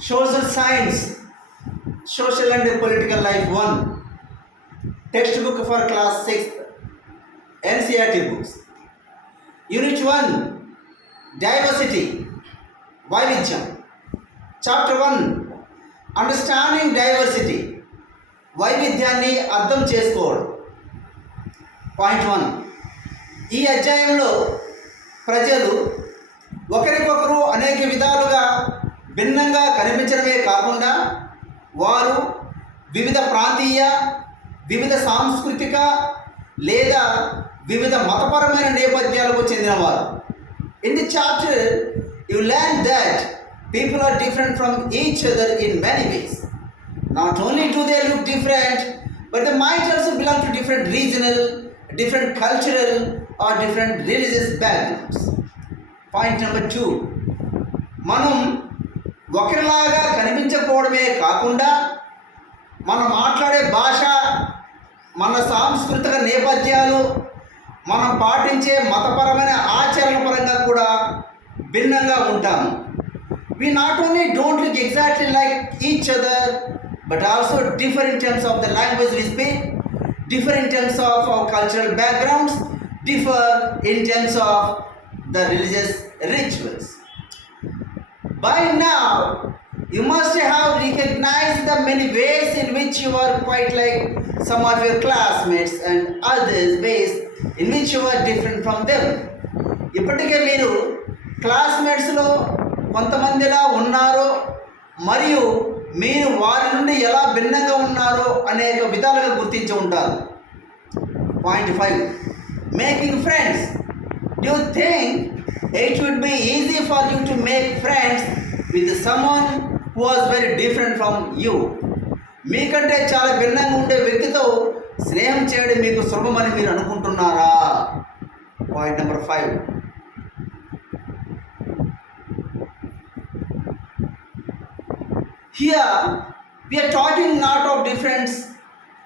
Social Science, Social and Political Life 1, textbook for class 6th, NCERT books. Unit 1, Diversity, Vaividyam. Chapter 1, Understanding Diversity, వైవిధ్యాన్ని అర్థం చేసుకోవడం. పాయింట్ 1, ఈ అధ్యాయంలో ప్రజలు ఒకరికొకరు అనేక విధాలుగా భిన్నంగా కనిపించడమే కాకుండా వారు వివిధ ప్రాంతీయ, వివిధ సాంస్కృతిక లేదా వివిధ మతపరమైన నేపథ్యాలకు చెందినవారు. In the chapter you learn that people are different from each other in many ways. Not only do they look different, but they might also belong to different regional, different cultural or different religious backgrounds. Point number 2, మనం ఒకరిలాగా కనిపించకపోవడమే కాకుండా మనం మాట్లాడే భాష, మన సాంస్కృతిక నేపథ్యాలు, మనం పాటించే మతపరమైన ఆచరణ పరంగా కూడా భిన్నంగా ఉంటాము. We not only don't look exactly like each other, but also differ in terms of the language we speak, differ in terms of our cultural backgrounds, differ in terms of the religious rituals. By now, you must have recognized the many ways in which you are quite like some of your classmates and others ways in which you are different from them. ఇప్పటికే మీరు క్లాస్మేట్స్లో కొంతమందిలా ఉన్నారో మరియు మీరు వారి నుండి ఎలా భిన్నంగా ఉన్నారో అనేక విధాలుగా గుర్తించి ఉంటారు. Point 5, making friends. You think it would be easy for you to make friends with someone who was very different from you. మీకంటే చాలా భిన్నంగా ఉండే వ్యక్తితో స్నేహం చేయడం మీకు సులభమని మీరు అనుకుంటున్నారా? Point number 5, here we are talking not of difference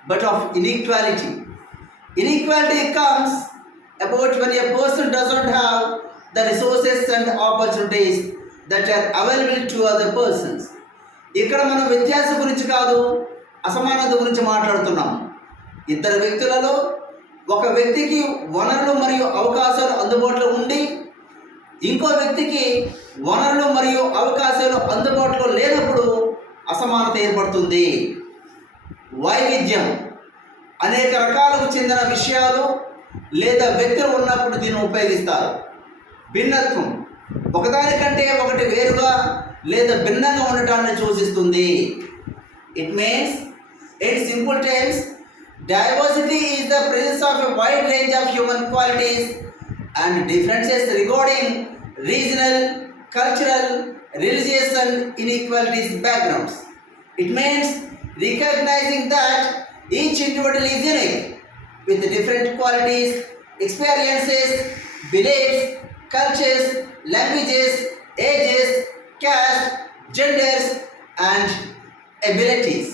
but of inequality. Inequality comes about when a person does not have the resources and opportunities that are available to other persons. ఇక్కడ మనం వ్యత్యాసం గురించి కాదు, అసమానత గురించి మాట్లాడుతున్నాం. ఇద్దరు వ్యక్తులలో ఒక వ్యక్తికి వనరులు మరియు అవకాశాలు అందుబాటులో ఉండి ఇంకో వ్యక్తికి వనరులు మరియు అవకాశాలు అందుబాటులో లేనప్పుడు అసమానత ఏర్పడుతుంది. వైవిధ్యం అనేక రకాలకు చెందిన విషయాలు లేదా వ్యక్తులు ఉన్నప్పుడు దీన్ని ఉపయోగిస్తారు. భిన్నత్వం ఒకదానికంటే ఒకటి వేరుగా లేదా భిన్నంగా ఉండటాన్ని సూచిస్తుంది. It means in simple terms diversity is the presence of a wide range of human qualities and differences regarding regional, cultural, religious and inequalities backgrounds. It means recognizing that each individual is unique with different qualities, experiences, beliefs, cultures, languages, ages, caste, genders and abilities.